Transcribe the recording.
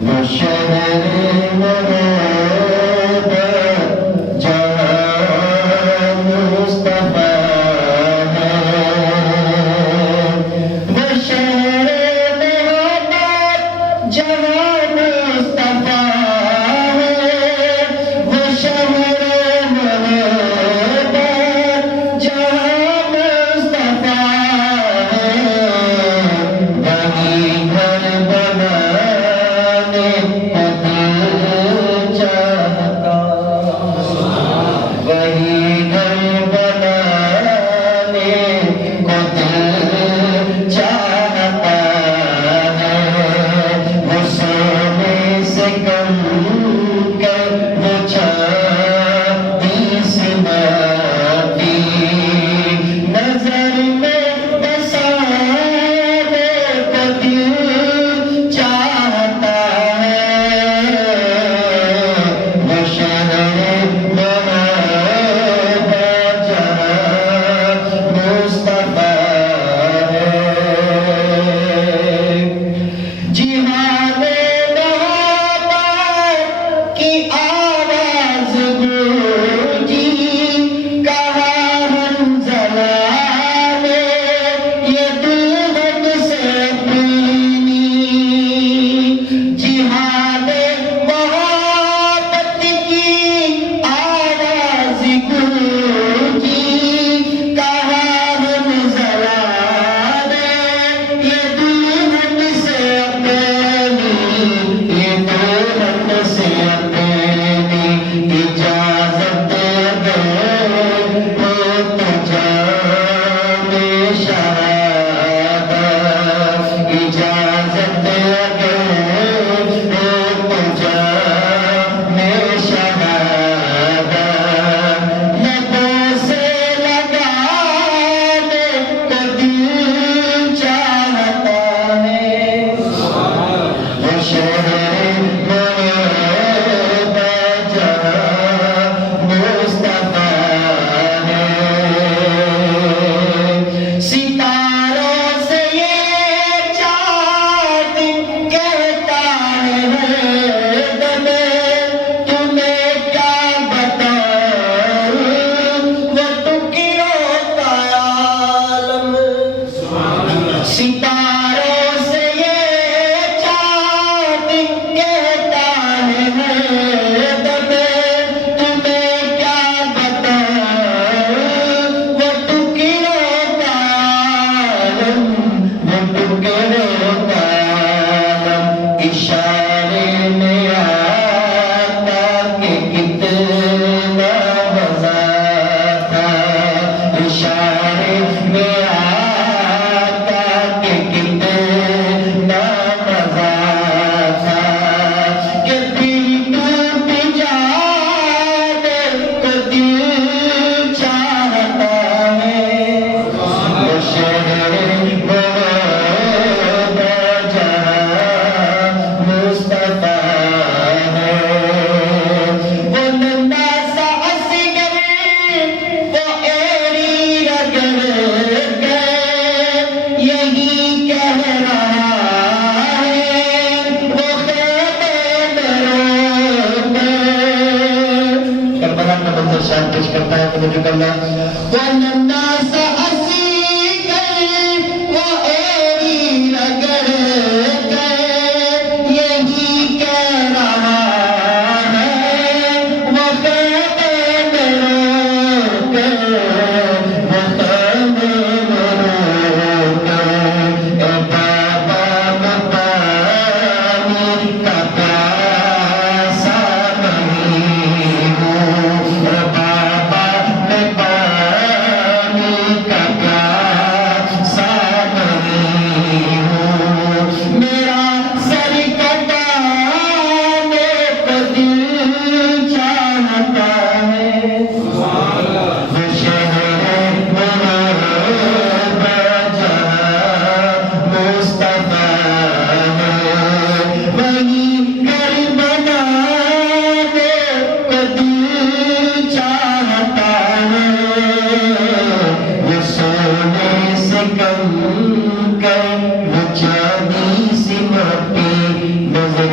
وہ شہر محبت جہاں مصطفیٰ ہے، وہ شہر محبت جہاں مصطفیٰ ہے، وہ شہر محبت جہاں مصطفیٰ ہے، وہی گھر بنانے کو دل چاہتا، وہی گھر بنانے کو دل چاہتا ہے، وہ سونے سے کم کر وہ چاندی سے ماتی نظر میں بسانے کو دل چاہتا ہے، وہ شہر محبت جہاں مصطفیٰ ہے، جہاد محبت کی آواز گونجی، کہا حنظلہ نے یہ دلہن سے اپنی، جہاد محبت کی آواز گونجی، کہا حنظلہ نے یہ دلہن سے اپنی، یہ دلہن سے اپنی اجازت اگر ہو تو جام شہادت، اجازت اگر ہو تو جام شہادت، لبوں سے لگانے کو دل چاہتا ہے، وہ شہر محبت جہاں مصطفیٰ ہے، ستاروں سے یہ چاند کہتا ہے دم، تمہیں کیا بتاؤں وہ ٹکڑوں کا عالم، ستاروں سے یہ چاند کہتا ہے دم، تمہیں کیا بتاؤں وہ ٹکڑوں کا عالم، وہ ٹکڑوں کا عالم، اشارے میں آتا کہ کتنا مزہ تھا، اشارے میں آتا کہ کتنا مزہ تھا، کہ دل ٹوٹ جانے کو دل چاہتا ہے، وہ شہر محبت جہاں مصطفیٰ ہے، وہ ننھا سا اصغر وہ ایری رگڑ گئے، یہی کہہ رہا ہے وہ خیمے میں رو گئے، کربلا کا منظر شاید پیش کرتا ہے توجہ کرنا، وہ ننھا سا اصغر وہ ایری رگڑ گئے، یہی کہہ رہا ہے وہ خیمے میں رو گئے، وہ خیمے میں رو گئے، اے بابا میں پانی کا پیاسا نہیں ہوں، اے بابا میں پانی کا پیاسا نہیں ہوں، میرا سر کٹانے کو دل چاہتا ہے، وہ شہر محبت جہاں مصطفیٰ ہے، وہی گھر بنانے کو دل چاہتا ہے، وہ سونے سے کم کر وہ چاندی سی مٹی نظر